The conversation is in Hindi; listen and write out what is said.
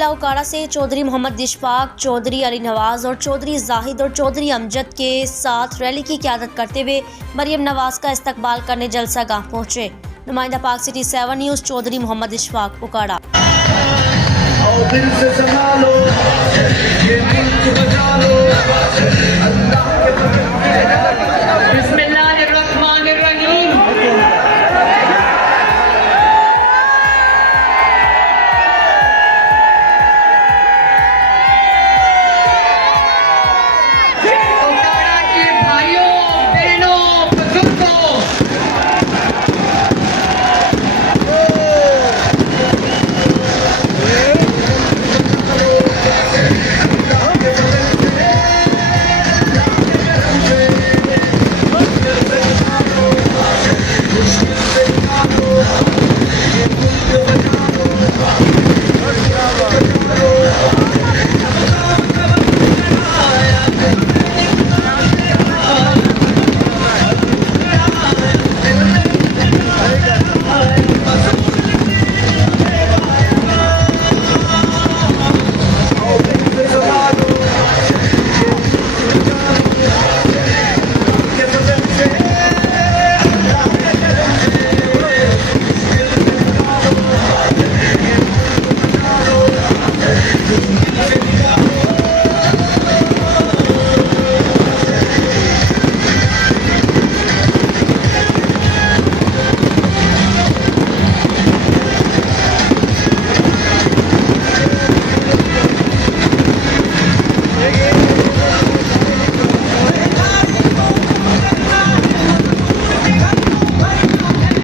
जिला उकाड़ा से चौधरी मोहम्मद इशफाक, चौधरी अली नवाज और चौधरी जाहिद और चौधरी अमजद के साथ रैली की क़यादत करते हुए मरियम नवाज का इस्तकबाल करने जलसा गाह पहुंचे। नुमाइंदा पाक सिटी 7 न्यूज़ चौधरी मोहम्मद इशफाक उकाड़ा।